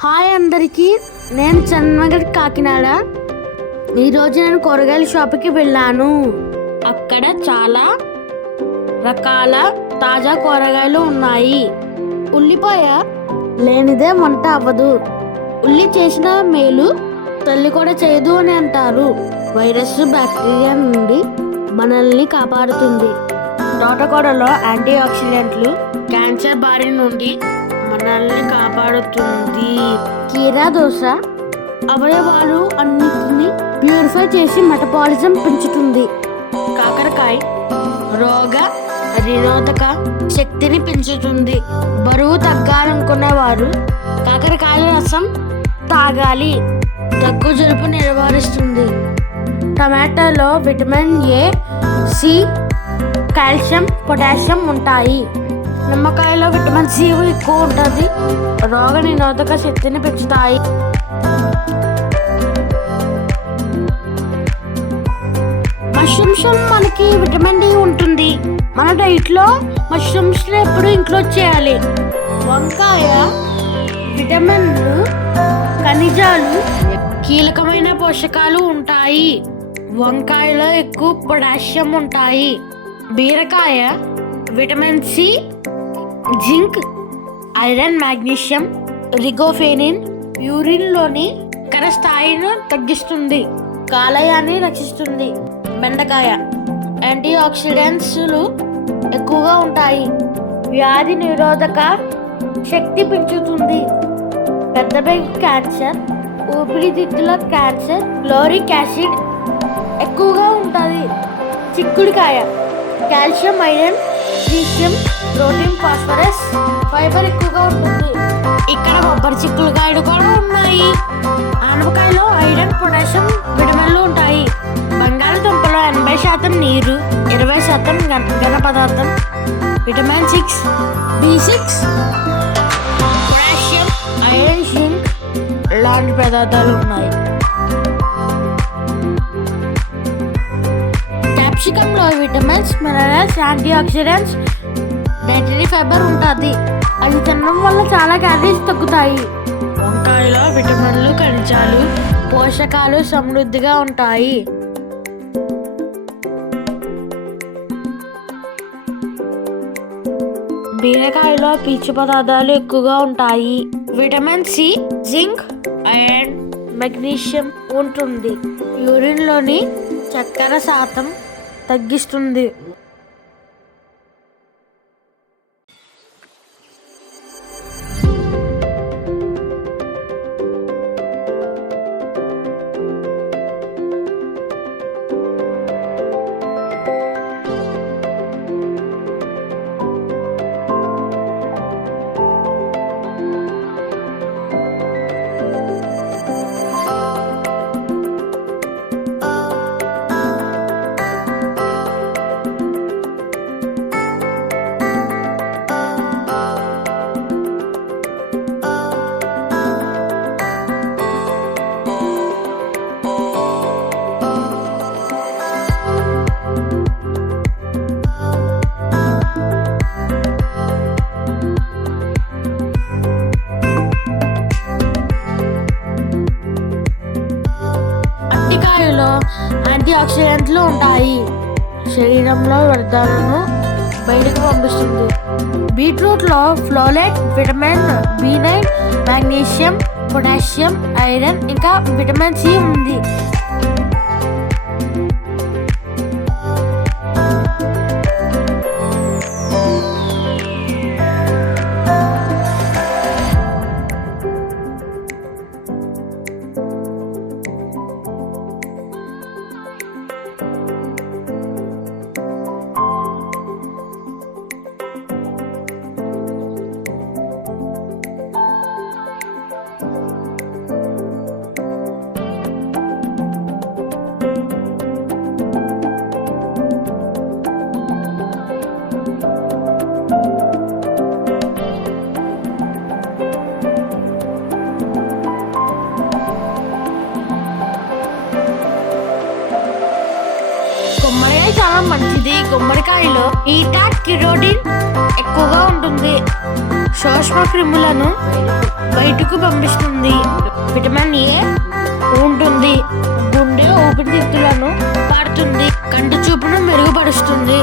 Hi అందరికీ, నేను చంద్రనగర్ కాకినాడ. ఈరోజు నేను కూరగాయల షాప్కి వెళ్ళాను. అక్కడ చాలా రకాల తాజా కూరగాయలు ఉన్నాయి. ఉల్లిపాయ లేనిదే వంట అవ్వదు. ఉల్లి చేసిన మేలు తల్లి కూడా చేయదు అని అంటారు. వైరస్ బ్యాక్టీరియా నుండి మనల్ని కాపాడుతుంది. తోటకూరలో యాంటీ ఆక్సిడెంట్లు క్యాన్సర్ బారి నుండి మనల్ని కాపాడుతుంది. కీరా దోస అవయవాలు అన్నిటిని ప్యూరిఫై చేసి మెటబాలిజం పెంచుతుంది. కాకరకాయ రోగ నిరోధక శక్తిని పెంచుతుంది. బరువు తగ్గాలనుకునే వారు కాకరకాయల రసం తాగాలి. దగ్గు జలుబు నివారిస్తుంది. టమాటాలో vitamin A, C, calcium, potassium ఉంటాయి. నిమ్మకాయలో విటమిన్ సి ఎక్కువ ఉంటుంది. రోగ నిరోధక శక్తిని పెంచుతాయి. మష్రూమ్స్ మనకి విటమిన్ డి ఉంటుంది. మన డైట్లో మష్రూమ్స్ ఎప్పుడు ఇంక్లూడ్ చేయాలి. వంకాయ విటమిన్లు, ఖనిజాలు, కీలకమైన పోషకాలు ఉంటాయి. వంకాయలో ఎక్కువ పొటాషియం ఉంటాయి. బీరకాయ vitamin C, zinc, iron, magnesium, riboflavin యూరిన్లోని చక్కెర స్థాయిని తగ్గిస్తుంది. కాలేయాన్ని రక్షిస్తుంది. బెండకాయ యాంటీ ఆక్సిడెంట్స్లు ఎక్కువగా ఉంటాయి. వ్యాధి నిరోధక శక్తి పెంచుతుంది. పెద్ద క్యాన్సర్, ఊపిరితిత్తుల క్యాన్సర్, క్లోరిక్ యాసిడ్ ఎక్కువగా ఉంటుంది. చిక్కుడుకాయ calcium, iron, magnesium, protein, phosphorus, fibre ఎక్కువగా ఉంటుంది. ఇక్కడ కొబ్బరి చిక్కుడుకాయలు కూడా ఉన్నాయి. ఆనపకాయలో ఐరన్, పొటాషియం, విటమిన్లు ఉంటాయి. బంగాళదుంపలో 80% నీరు, 20% ఘన పదార్థం, vitamin 6, B6, potassium, iron, zinc లాంటి పదార్థాలు ఉన్నాయి. క్యాప్సికంలో vitamins, minerals, antioxidants, dietary fibre ఉంటుంది. అది తినడం వల్ల చాలా క్యాలరీస్ తగ్గుతాయి. వంకాయలో విటమిన్లు, ఖనిజాలు, పోషకాలు సమృద్ధిగా ఉంటాయి. బీరకాయలో పీచు పదార్థాలు ఎక్కువగా ఉంటాయి. Vitamin C, zinc, iron, magnesium ఉంటుంది. యూరిన్లోని చక్కెర శాతం తగ్గిస్తుంది. యాంటీ ఆక్సిడెంట్లు ఉంటాయి. శరీరంలో వ్యర్థాలను బయటకు పంపిస్తుంది. బీట్రూట్లో folate, vitamin B9, magnesium, potassium, iron ఇంకా విటమిన్ సి ఉంది. చాలా మంచిది. గుమ్మడికాయలో ఈటా కిరోటిన్ ఎక్కువగా ఉంటుంది. సూక్ష్మ క్రిములను బయటకు పంపిస్తుంది. విటమిన్ ఏ ఉంటుంది. గుండె ఊపిరితిత్తులను పాడుతుంది. కంటి చూపును మెరుగుపరుస్తుంది.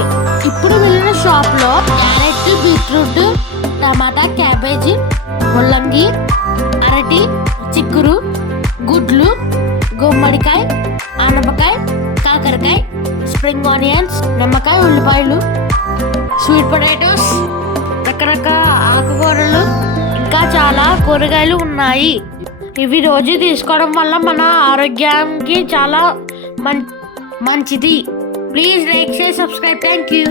ఇప్పుడు వెళ్ళిన షాప్ లో క్యారెట్, బీట్రూట్, టమాటా, క్యాబేజీ, ముల్లంగి, అరటి, చిక్కురు, గుడ్లు, గుమ్మడికాయ, ఆనపకాయ, కాకరకాయ, స్ప్రింగ్ ఆనియన్స్, నిమ్మకాయ, ఉల్లిపాయలు, స్వీట్ పొటాటోస్, రకరకాల ఆకుకూరలు, ఇంకా చాలా కూరగాయలు ఉన్నాయి. ఇవి రోజు తీసుకోవడం వల్ల మన ఆరోగ్యానికి చాలా మంచిది. Please like, share, subscribe. Thank you.